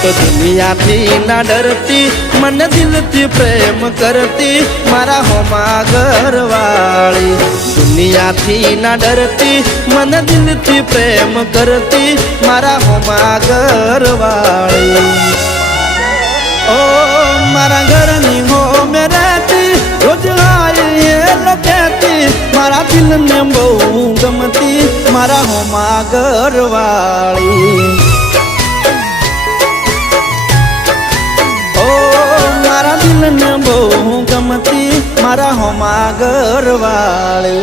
तो दुनिया थी ना डरती मन दिल थी प्रेम करती मारा होमा घरवाली दुनिया थी ना डरती मन दिल थी प्रेम करती मारा होमा घरवाली ओ मारा घर नी हो में रहती रोज आई ये कहती मारा दिल ने बहु गमती मारा होमा घरवाली दिल ने बहु गमती मारा होमा घरवाली।